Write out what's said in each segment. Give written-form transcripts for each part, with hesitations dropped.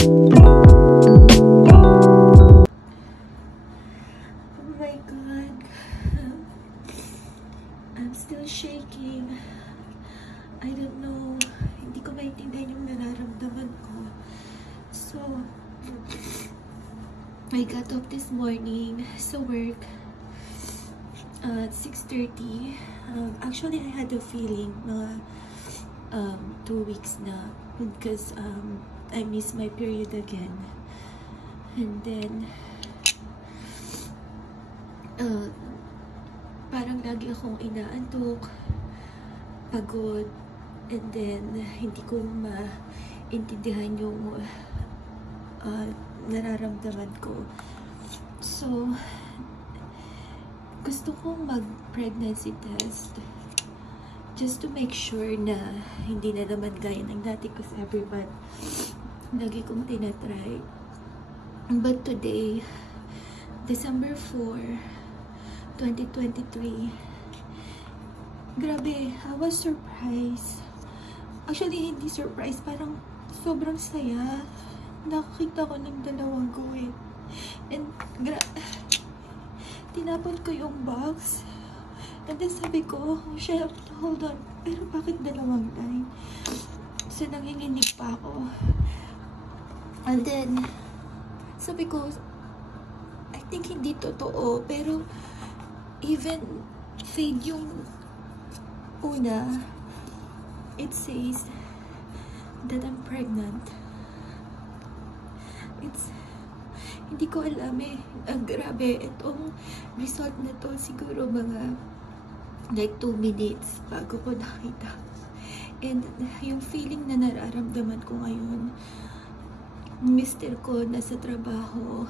Oh my God. I'm still shaking. I don't know. Hindi ko maintindihan yung nararamdaman ko. So, I got up this morning sa work at 6:30. Actually, I had a feeling na 2 weeks na because I missed my period again. And then, parang lagi akong inaantok, pagod, and then hindi ko maintindihan yung nararamdaman ko. So, gusto kong mag-pregnancy test just to make sure na hindi na naman gaya ng dati kasi every month lagi kong tinatry. But today, December 4, 2023, grabe, I was surprised. Actually, hindi surprised, parang sobrang saya. Nakakita ko ng dalawang guwit. And, tinapon ko yung box. And then sabi ko, oh shit, hold on. Pero bakit dalawang line? So, nanginginig pa ako. And then, sabi ko, I think hindi totoo. Pero, even fade yung una, it says that I'm pregnant. Hindi ko alam eh. Grabe, itong result na to siguro mga like 2 minutes bago ko nakita. And yung feeling na nararamdaman ko ngayon, mister ko nasa trabaho,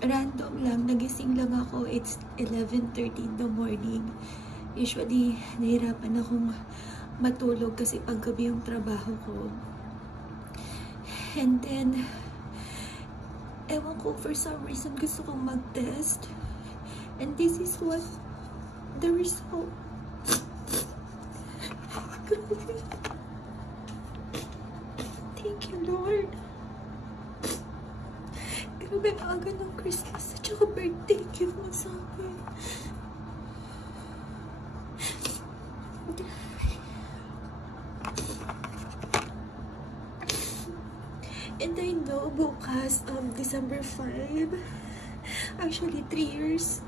random lang, nagising lang ako. It's 11:30 in the morning. Usually, nahirapan akong matulog kasi paggabi yung trabaho ko. And then, ewan ko, for some reason, gusto kong mag-test. And this is what the result. Thank you, Lord. Grabe, aga ng Christmas at saka birthday gift mo sa akin. And I know bukas, December 5, actually 3 years,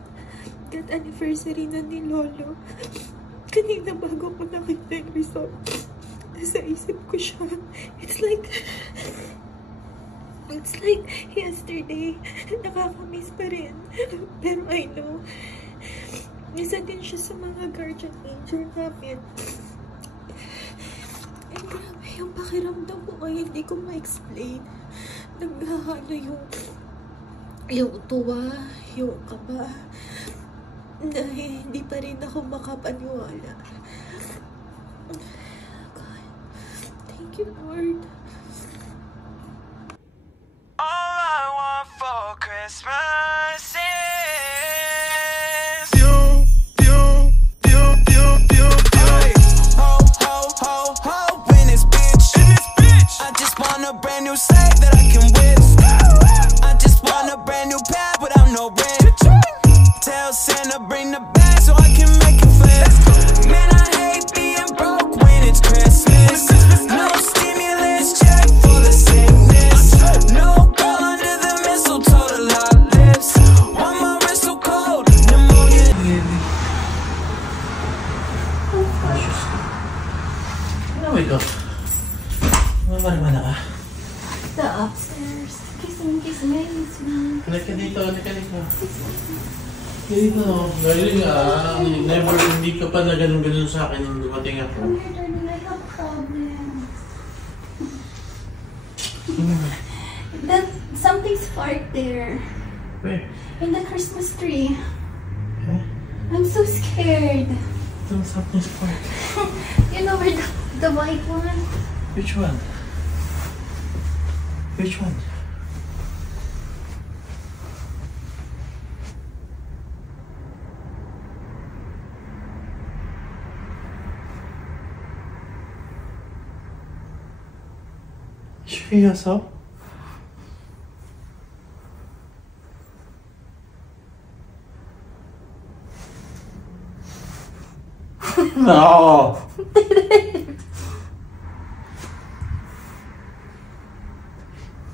that anniversary na ni Lolo. Kanina bago ko nakita yung result, nasa isip ko siya. It's like yesterday. Nakakamiss pa rin. Pero I know, isa din siya sa mga guardian angel namin. And grabe yung pakiramdam ko ngayon, hindi ko ma-explain. Naghahalo yung tuwa, yung kaba, na hindi pa rin ako makapaniwala. God, thank you, Lord. All I want for Christmas is you. Ho, ho, ho, ho, in this bitch. I just want a brand new slate that I can whip. I just want a brand new pad without no rent. Tell Santa bring the bag so I can make it flip. Man, I hate being broke when it's Christmas. No stimulus check for the sickness. No girl under the mistletoe to lock lips. Want my wrist so cold, pneumonia. Ano ba ito? Mamara-mara ka? The upstairs. Kiss me, Halika dito. Dito, galing never, hindi ka pa na ganun-ganun sa akin nung dumating ako. Come here, darling. I have a problem. That something sparked there. Where? In the Christmas tree. Okay. I'm so scared. Ito, something spark. You know where the white one? Which one? Which one? Seryoso? Oo.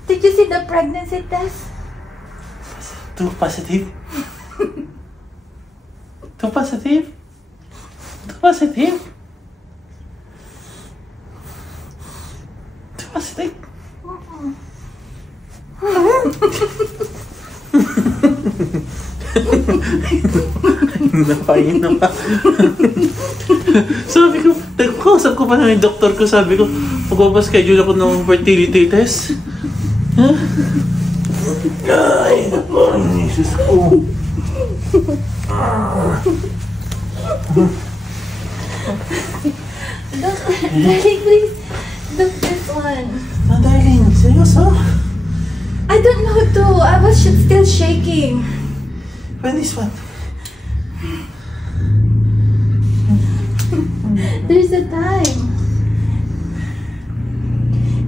Did you see the pregnancy test? Two positive? Two positive? Two positive? Two positive? Napain na pa. Sabi ko, nagkausap ko pa na yung doktor ko, sabi ko, magpapaschedule ako ng fertility test. Huh? Ay, Jesus ko. Darling, please. Look this one. Ah, darling, seryoso? I don't know too. I was still shaking. When is what? There's a time.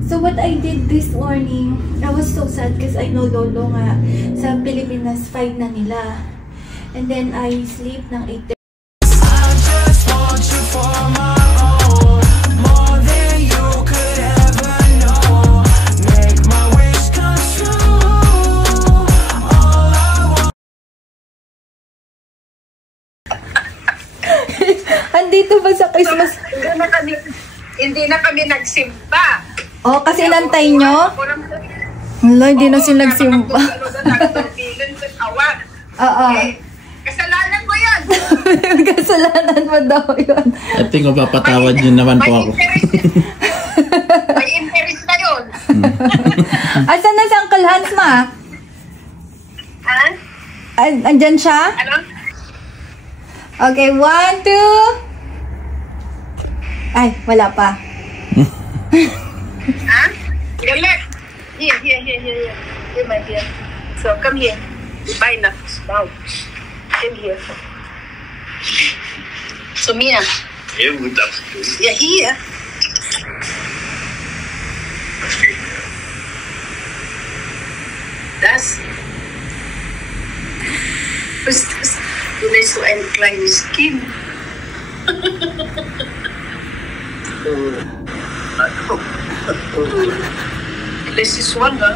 So what I did this morning, I was so sad because I know Lolo nga sa Pilipinas 5 na nila. And then I sleep ng 8:30. I just want you for my own, more than you could ever know. Make my wish come true. All I want. Andito ba sa Christmas? Hindi na kami nagsimba. Oh, kasi nantay nyo? Wala, hindi na sila nagsimba. Oo. Kasalanan mo yan. Kasalanan mo daw yun. I think mapapatawad yun naman po ako. May interest na yun. Asan na si Uncle Hans, ma? Ha? Andyan siya? Ano? Okay, 1, 2. Ay, wala pa. Ha? Your leg. Here. Here, my dear. So, come here. Bye now. Wow. Come here. So, Mia. Heel goed afgekomen. Ja, hier. Das. Was ist das? Du bist so ein kleines Kind. This is schwanger.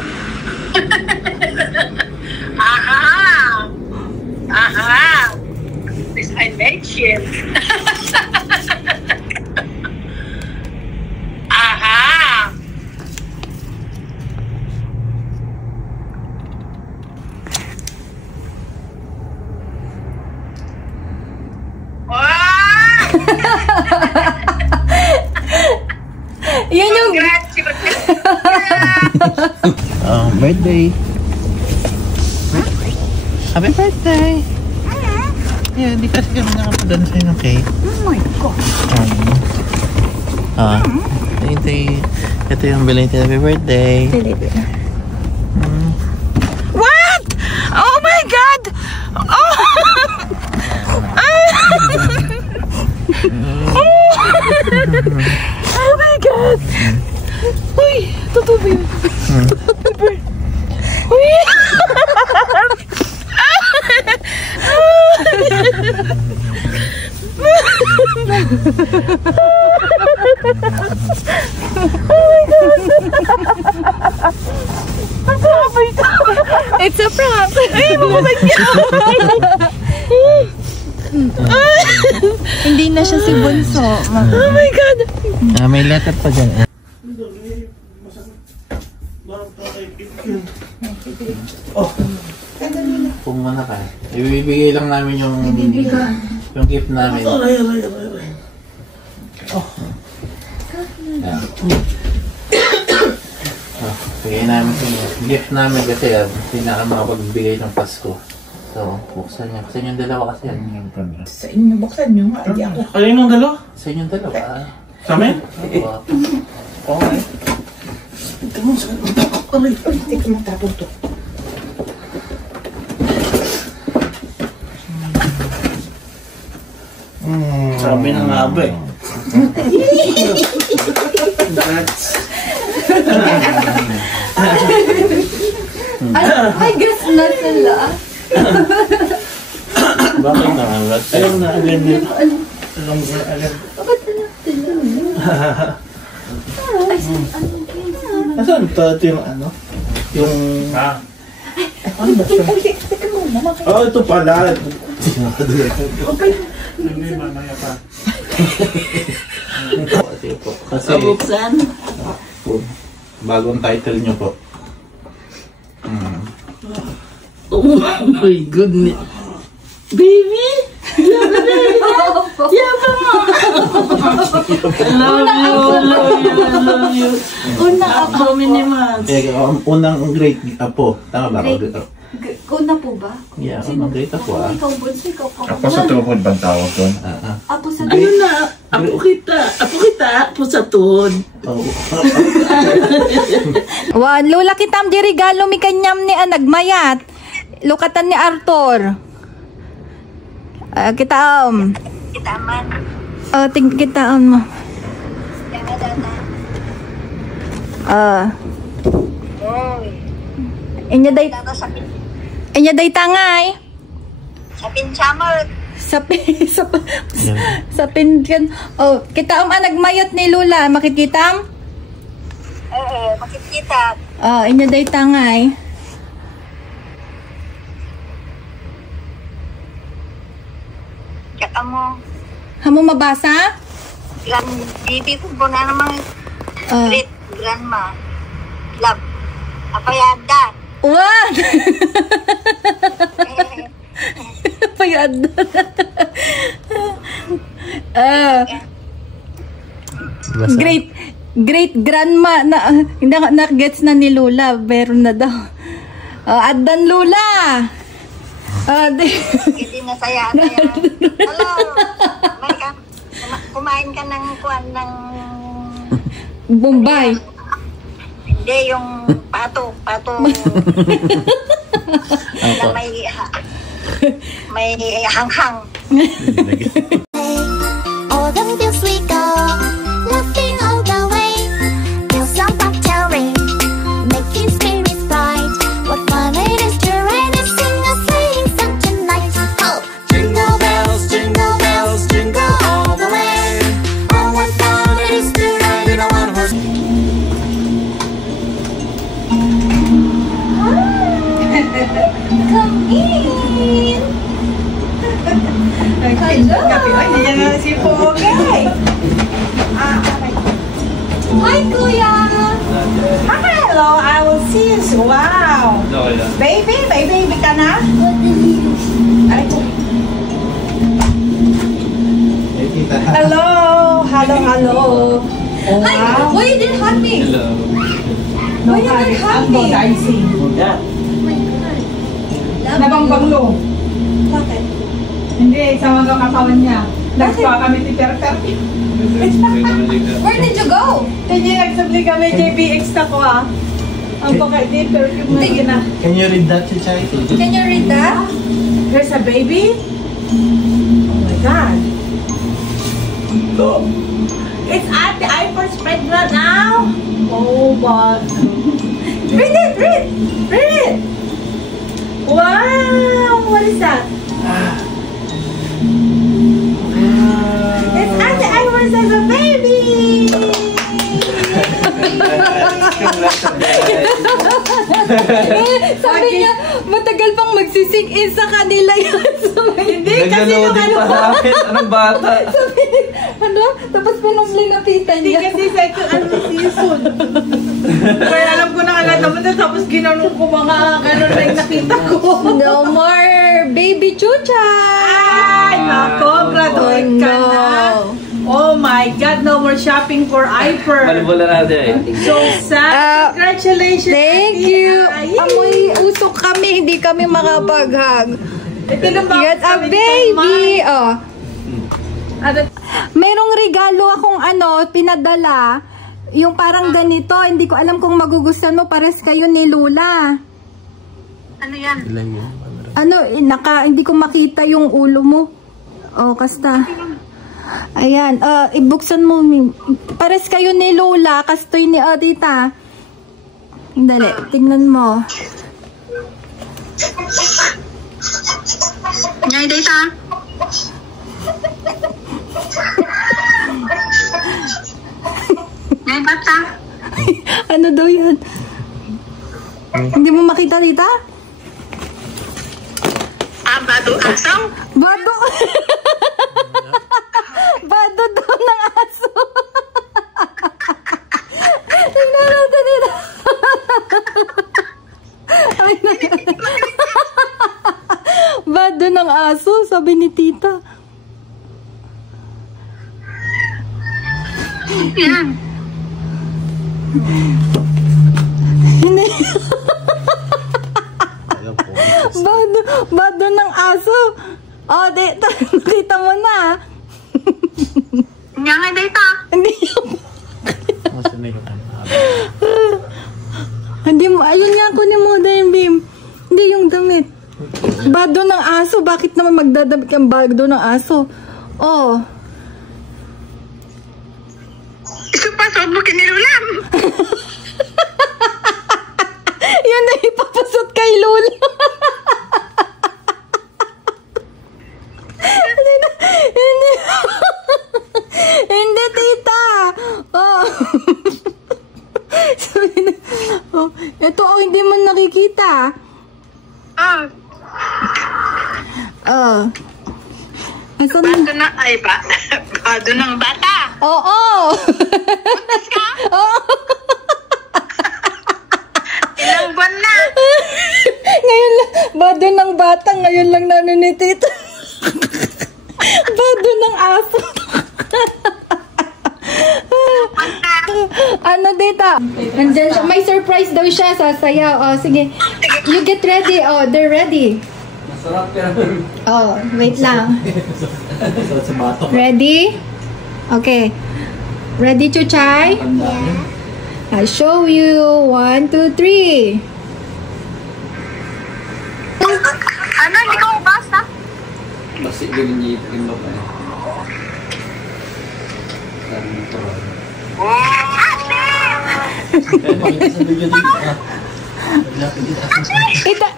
Aha! Aha! Das ist ein Mädchen. Aha! Yun yung... Grazie, Birthday. Happy birthday. Yeah, di kasi kami nakapadan sa'yo ng cake. Oh my God. Ito yung belated happy birthday. What? Oh my God! Oh! Oh my God! Uy! Totoo ba yun? Uy! It's a prank! Hindi na siya si Bunso. Oh my God! May letter pa dyan. Pumuna ka. Ibibigay lang namin yung gift namin. Ayan. Bigay namin yung gift namin kasi pinaka makapagbigay ng Pasko. So, buksan niya. Sa inyong dalawa kasi yan. Sa inyo, buksan nyo nga. Hindi ako. Kaninong dalawa? Sa inyong dalawa. Sa amin? Okay. Ito mo sa... Aray! Hindi ko matapon to. Sabi na nga ba eh. I guess na sila. Bakit na? Ayaw na agad nito. Anong, Nasaan pa ito yung ano? Yung... Ano ba siya? Oh, ito pala. Hindi, mamaya pa. Kasi, Buksan. bagong title nyo po. Oh my goodness. Baby! Love you. Una ako, minimas. Unang great apo. Tama ba ako? Una po ba? Yeah, unang great apo ah. Ikaw, Bunso, ikaw po. Ako sa tuhod bang tawag doon? Apo sa Ano na? Apo kita. Apo sa tuhod. Wan, lula kitam di regalo mi kanyam ni nagmayat. Lukatan ni Arthur. Kita Kitaman. kita mo. Yang ada na. Oy. Inya day Data sa tangay. pinchamar. Sa pinkan. Oh, kita nagmayot ni Lula, makikitam? Makikita. Inya day tangay. Kata mo. Hamo mabasa? Gran bibi ko po na namang great grandma. Love. Apayada. What? Payad. Great grandma na hindi na gets na ni Lula, meron na daw. Adan Lula. Hindi na saya. Hello. Kumain ka ng kuwan ng Bombay. Hindi, yung pato. Na may hanghang. All the bills we go, laughing all the way. Till some ring, making spirits bright. What fun it is to ride and sing a sleighing song tonight. Oh, jingle bells, jingle all the way. Oh, what fun it is to ride in a one-horse. Come in. Hello. Si Pogay. Hi, Kuya. Hello, I will see you. Wow. Baby ka na? Ay, hello. Oh, Hi. wow. Why you didn't hug me? No, Why you didn't hug I'm me? dancing. Nabangbanglo. Bakit? Hindi, sa mga katawan niya. Nagpa kami ni Perper. Where did you go? Hindi, nagsabli kami JBX na ko ah. Ang pagkain ni perfume na gina. Can you read that, Chichay? Can you read that? There's a baby? Oh my God. It's at the Ivor's pregnant now? Oh, but... Read it! Wow! What is that? It's at the Ivor's as a baby! Sabi niya, matagal pang magsising in sa kanila yan. Hindi, kasi nung ano... Anong bata? Ano? Tapos pinag-linapitan Hindi niya. kasi second season. Kaya alam ko na agad naman na tapos ginanong ko mga gano'n na yung nakita ko. No more baby chucha! Ay, nako, graduate ka na. Oh my God, no more shopping for Iper. Malibula natin eh. So sad. Congratulations. Thank Ate. you! Ay. Amoy usok kami, hindi kami makapaghag. Ito na ba? Get a baby! Oh. Ano? Merong regalo akong pinadala. Yung parang ganito, hindi ko alam kung magugustuhan mo, pares kayo ni Lula. Ano yan? Hindi ko makita yung ulo mo. Oh, kasta. Ayan, ibuksan mo. Pares kayo ni Lula, kastoy ni Odita. Dali, tingnan mo. Ngay data. May bata. Ano daw yan? Hindi mo makita, tita? Bado asaw. Bado! Bado daw ng aso. Tingnan natin dito. Bado ng aso, sabi ni tita. Yan. Hindi. Bado ng aso. Oh, nakita mo na. Nga nga data. Hindi. Hindi mo, ayun nga, kunin mo na yung Bim. Hindi yung damit. Bado ng aso. Bakit naman magdadamit kang bado ng aso? Oh. Isupasod mo kinilulam. Yan na ipapasot kay Lolo. Hindi. Hindi, tita. Oh. Sabi na, oh, ito oh, hindi mo nakikita. Oh. Bado na, ay ba? Bado ng bata. Oo. Butas ka? Oo. Ilang buwan na. Ngayon lang, bado ng bata, ngayon lang ni tita. Bado ng aso. Ano dito? Andyan siya. May surprise daw siya. Sasayaw. Oh, sige. You get ready. Oh, they're ready. Oh, wait lang. Ready? Okay. Ready, Chuchay? Yeah. I'll show you. 1, 2, 3. Ano? Hindi ko basta? Basi ganun niya itim ba pa eh.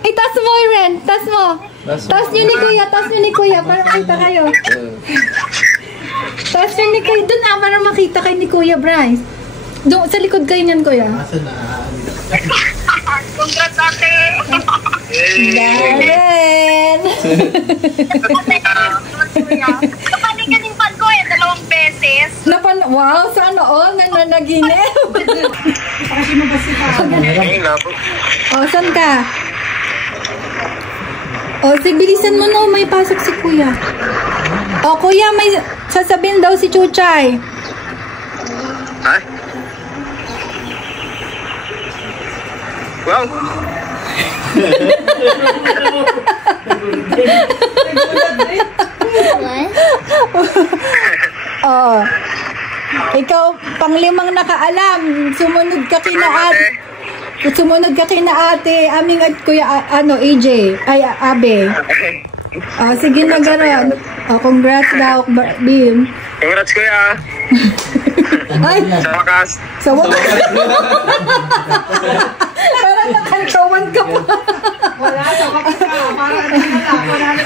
Itas mo, Ren. Tas mo. Tas nyo ni Kuya. Tas nyo ni Kuya. Para makita kayo. Tas nyo ni Kuya. Doon na. Para makita kayo ni Kuya Bryce. Doon, sa likod kayo niyan, Kuya. Congrats, ate. Darren! Kapalik ka ng pan ko 2 beses. Wow, sana all nananaginip. O, saan ka? O, bilisan mo no, may pasok si Kuya. O, Kuya, may sasabihin daw si Chuchay. Hi. Well. Oh. Ikaw, panglimang nakaalam. Sumunod ka kina ate. Aming at Kuya, AJ. Ay, Abe. Oh, sige na garon. Oh, congrats daw, Bim. Congrats, kuya. Ay, Sa wakas. sa wakas. Parang nakantawan ka pa. Wala, sa wakas ka. Parang wala na.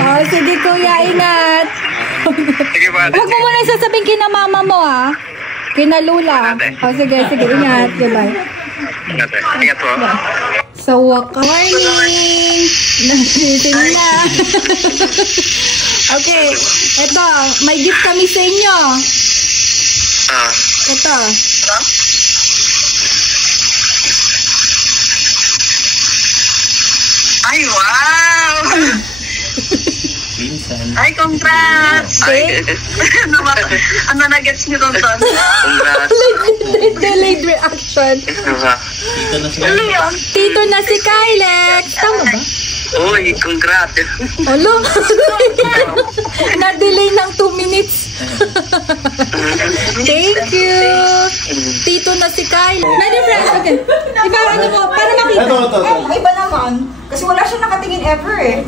Oh, sige Kuya, ingat. Sige ba? Huwag mo muna sasabihin kina mama mo, ha? Kina Lula. Oh, sige, ingat. Goodbye. Ingat po. Sa wakas. Morning! Nasitin na. Okay, eto, may gift kami sa inyo. Ito. Ay, wow! Ay, congrats! Ano na-gets niyo doon? Congrats. Delayed reaction. Ano yun? Tito na si Kylex. Tama ba? Uy, congrats. Alo? Na-delay ng 2 minutes. Thank you. Tito na si Kylex. Ready, friends? Okay. Iba, ano mo, para makita. Ito. Iba naman. Kasi wala siya nakatingin ever eh.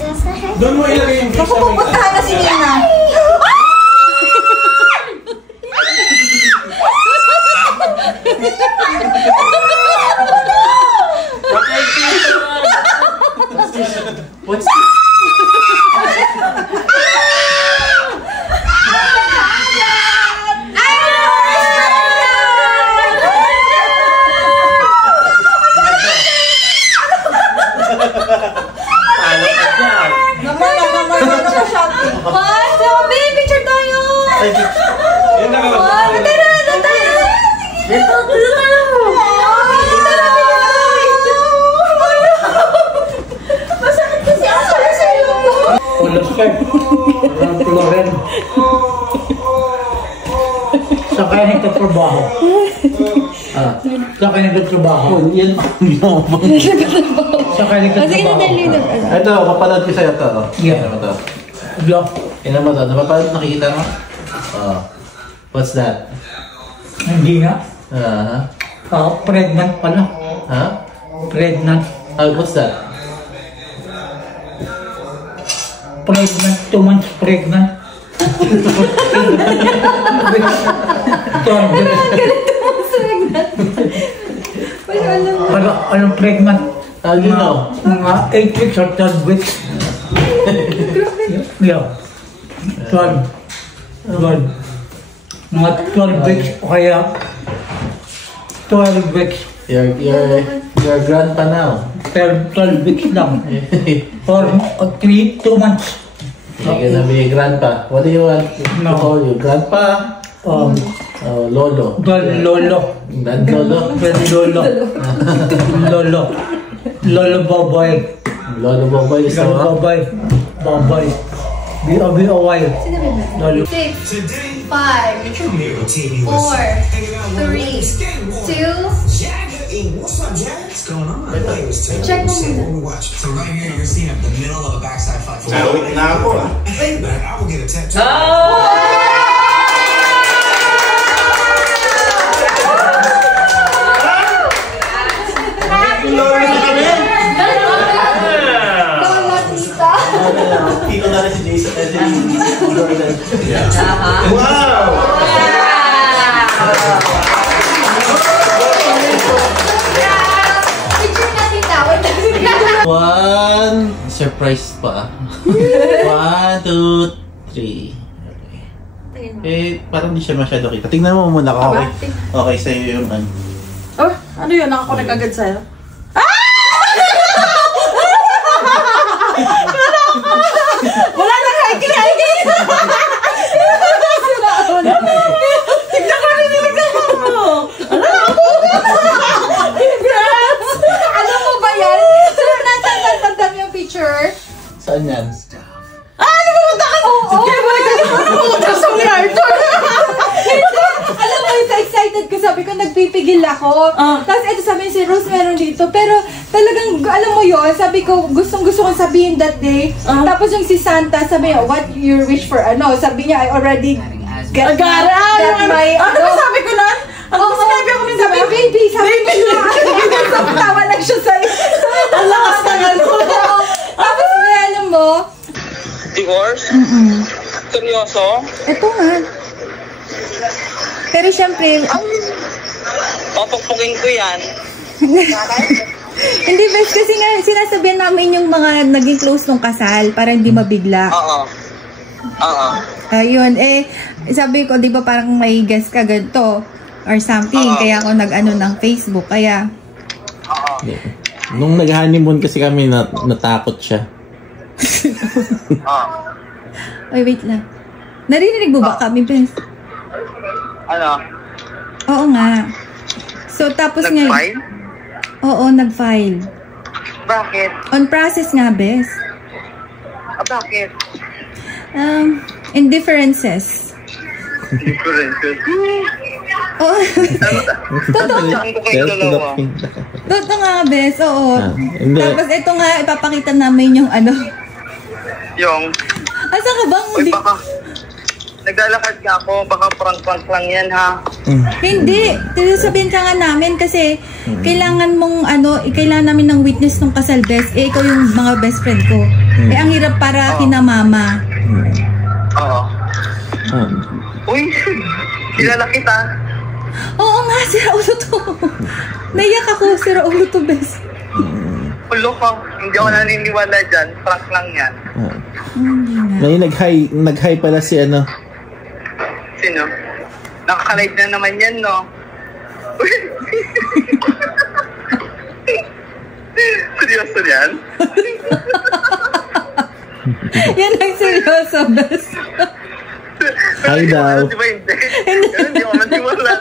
Doon mo ilagay yung Kapag pupuntahan na si Nina. What's this? nagtatrabaho. Sa akin nagtatrabaho. Yan ang ginawa mo. Sa akin nagtatrabaho. Ito, papanood ko sa'yo ito. Yeah. Ano ba ito? Vlog. Ano ba ito? Napapanood, nakikita mo? What's that? Hindi nga. Pregnant pala. Ha? Pregnant. What's that? Pregnant. 2 months pregnant. Anong pregnant? Mga 8 weeks or 12 weeks. Yeah. 12. Mga 12 weeks o kaya 12 weeks. You're grandpa now. 12 weeks lang. Or 2 months. You're gonna be a grandpa. What do you want to call you? Grandpa? Lolo. Lolo. Lolo. Lolo Boboy. Lolo Boboy is Lolo Boboy. Boboy. B-O-B-O-Y. Lolo. 6, 5, 4, 3, 2. What's up, Jack? What's going on? Check mo muna. So right here, you're seeing at the middle of a backside fight. I will get a tattoo. Tito na rin si Jason. Wow! One surprise pa. 1, 2, 3. Okay. Parang di siya masyado kita. Tingnan mo muna ka. Okay sa'yo yung ano. Oh, ano yun? Nakakonect agad sa'yo? Wala na hiking! Tignan ko rin yung mo! Congrats! Alam mo ba yan? Sir, natandang yung picture? Saan yan? Pumunta ka! Oo! Pumunta ka sa Arthur! Alam mo, ito excited ko. Sabi ko, nagpipigil ako. Tapos ito sabi si Rose meron dito. Pero talagang, alam mo yun, sabi ko, gustong gusto kong sabihin that day. Tapos yung si Santa, sabi niya, what your wish for ano? Sabi niya, I already got my... Ano ba sabi ko na? Ano ba sabi ako ni sabi? Baby! Sabi niya. Tawa lang siya sa'yo. Ang lakas na nga. Tapos alam mo, Divorce? Seryoso? Ito nga. Pero syempre, Papukpukin ko yan. hindi best kasi nga sinasabihan namin yung mga naging close nung kasal para hindi mabigla. Oo. Ayun, sabi ko, di ba parang may guest ka ganito or something, kaya ako nag-ano ng Facebook, kaya... Nung nag-honeymoon kasi kami, natakot siya. Ay, wait lang. Narinig mo ba kami, Bes? Ano? Oo nga. So, tapos nga... Nag-file? Oo, nag-file. Bakit? On process nga, Bes. Bakit? Indifferences. Differences? Oo. Totoo. Totoo nga, Bes. Oo. Tapos ito nga, ipapakita namin yung ano. Yung? Asa ka bang? Uy, baka naglalakad ka ako, baka prank-prank lang yan, ha? Hindi. Sabihin ka nga namin kasi kailangan mong kailangan namin ng witness ng kasal, Bes. Ikaw yung mga best friend ko. Ang hirap para kina mama. Oo. Uy, kilala kita. Oo nga, sira ulo to. Naiyak ako, sira ulo to, Bes. Ulo ka, hindi ako naniniwala dyan. Prank lang yan. May nag-hi pala si ano. Sino? Nakaka-live na naman yan, no? Seryoso yan? Yan ang seryoso, Bes. Hi daw. Di ba hindi? Hindi ako maniwala.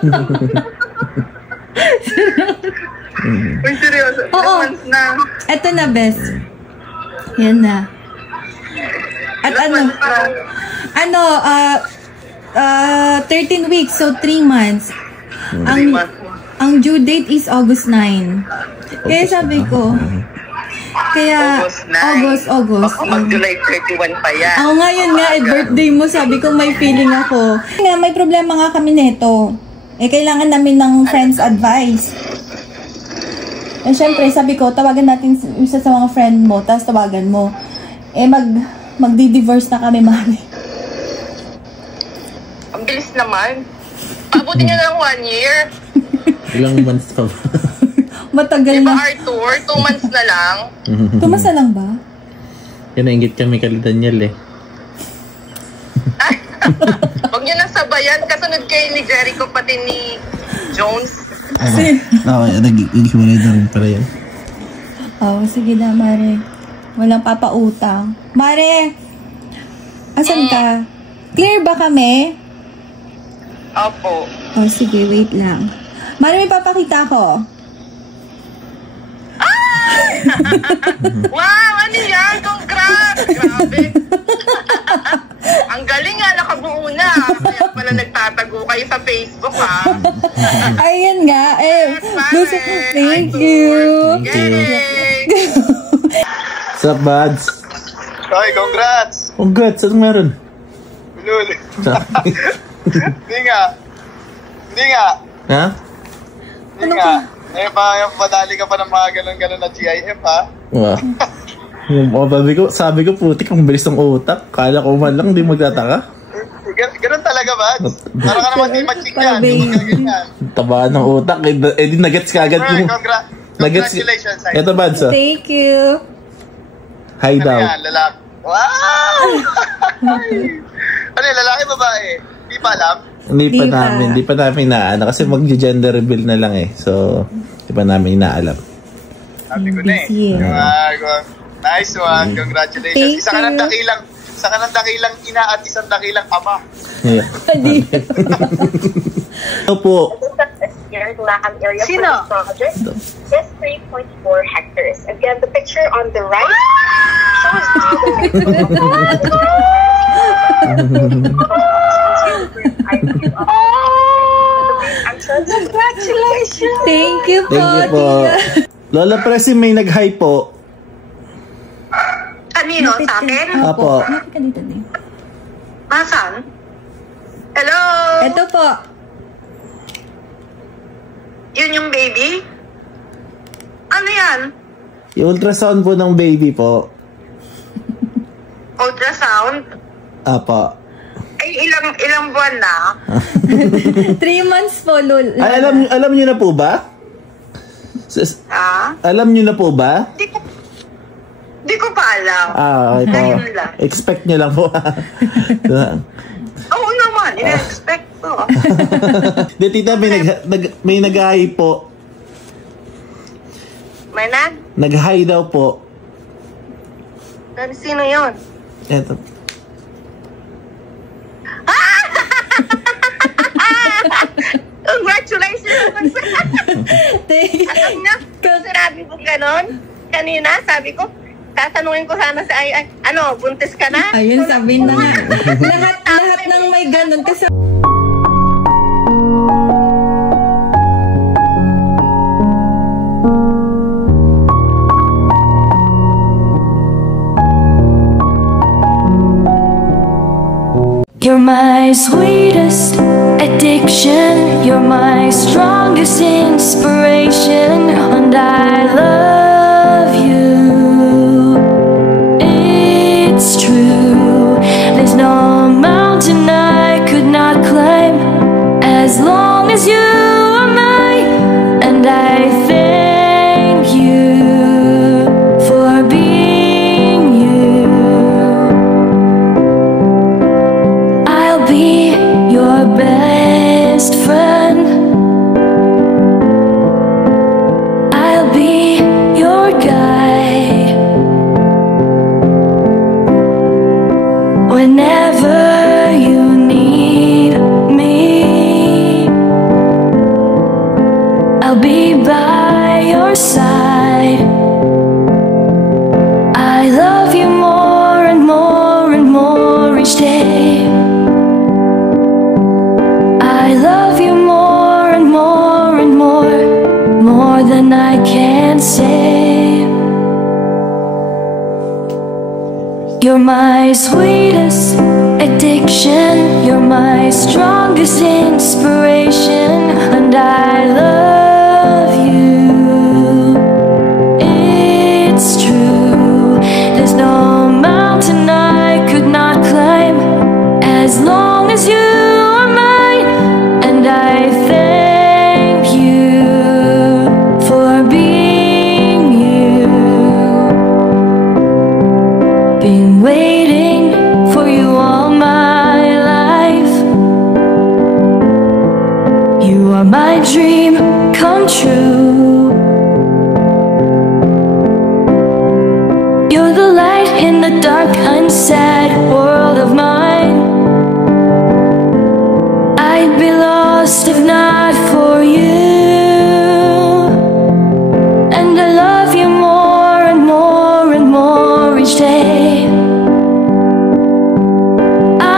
Uy, seryoso. Oo. Na. Eto na, Bes. Yan na. At 13 weeks, so 3 months. Ang due date is August 9. Kaya sabi ko, August. Mag-July 31 pa yan. Ako nga yun nga, birthday mo, sabi ko may feeling ako. Nga, may problema nga kami nito. Kailangan namin ng friend's advice. Syempre, sabi ko, tawagan natin isa sa mga friend mo, tapos tawagan mo. Magdi-divorce na kami, mami. Ang bilis naman. Pabuti niya ng 1 year. Ilang months pa ba? Matagal Diba, na. Arthur? 2 months na lang. 2 months na lang ba? Kinaingit kami kay Daniel eh. Huwag niyo nang sabayan. Kasunod kayo ni Jericho, pati ni Jones. Okay, nag-iwalay na rin pala yan. Sige na, Mare. Walang papautang. Mare! Asan ka? Clear ba kami? Opo. Sige, wait lang. Mare, may papakita ko. Wow! Ano yan? Congrats! Grabe! Ang galing nga, nakabuo na. Kaya pala nagtatago kayo sa Facebook, ha? Ayun nga. Thank you. What's up, buds? Ay, congrats! Congrats! Anong meron? Luli. Hindi nga. Ha? Hindi nga. Madali ka pa ng mga ganun-ganun na GIF, ha? Wow. Sabi ko, putik, ang bilis ng utak. Kala ko man lang, di magtataka. Ganun talaga ba? Parang ka naman di mag-chick yan. Tabaan ng utak. Di nagets ka agad yung... Congratulations. Ito, buds, oh. Thank you. Hi daw. Ano yan, lalaki? Wow! Ano yan, lalaki, babae? Di pa alam? Hindi pa namin inaano kasi mag-gender reveal na lang eh. So, di pa namin inaalam. Sabi ko na eh. Nice one. Congratulations. Isa ka ng dakilang ina at isang dakilang ama. Yeah. Ito po. Sino? Is 3.4 hectares. Again, the picture on the right shows Congratulations! Thank you po. Lola Presi, may nag-hi po. Kanino? Sa akin? Apo. Napit ka dito, Dave. Asan? Hello? Ito po. Yun yung baby? Ano yan? Yung ultrasound po ng baby po. Ultrasound? Apo. Ay, ilang buwan na? 3 months po, Lul. Ay, alam niyo na po ba? Alam niyo na po ba? Di ko pa alam. Okay po. Ngayon lang. Expect niyo lang po. Oo naman, ina-expect ko. Di, tita, may nag-hi po. May Nag-hi daw po. Sino yun? Eto. Congratulations! Alam niya, kung sinabi ko ganon, kanina, sabi ko, tatanungin ko sana si Ay, ano, buntis ka na? Ayun, sabihin na nga. lahat ng may ganon kasi... You're my sweetest addiction. You're my strongest inspiration. And I love you. It's true. There's no mountain I could not climb as long as you are mine. And I thank you for being you. I'll be your best friend. I'll be your guide whenever you need me. I'll be by your side. I love you more and more and more each day. I love you more and more. say. You're my sweetest addiction, you're my strongest inspiration, and I love you. It's true, there's no mountain I could not climb as long as you are mine, and I thank you for being you. Been waiting for you all my life. You are my dream come true. You're the light in the dark, unsad world of mine. I'd be lost if not for you. And I love you more and more and more each day.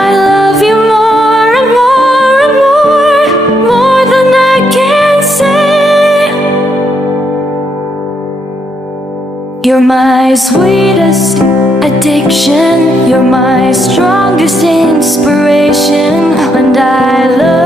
I love you more and more and more than I can say. You're my sweetest addiction, you're my strongest inspiration, and I love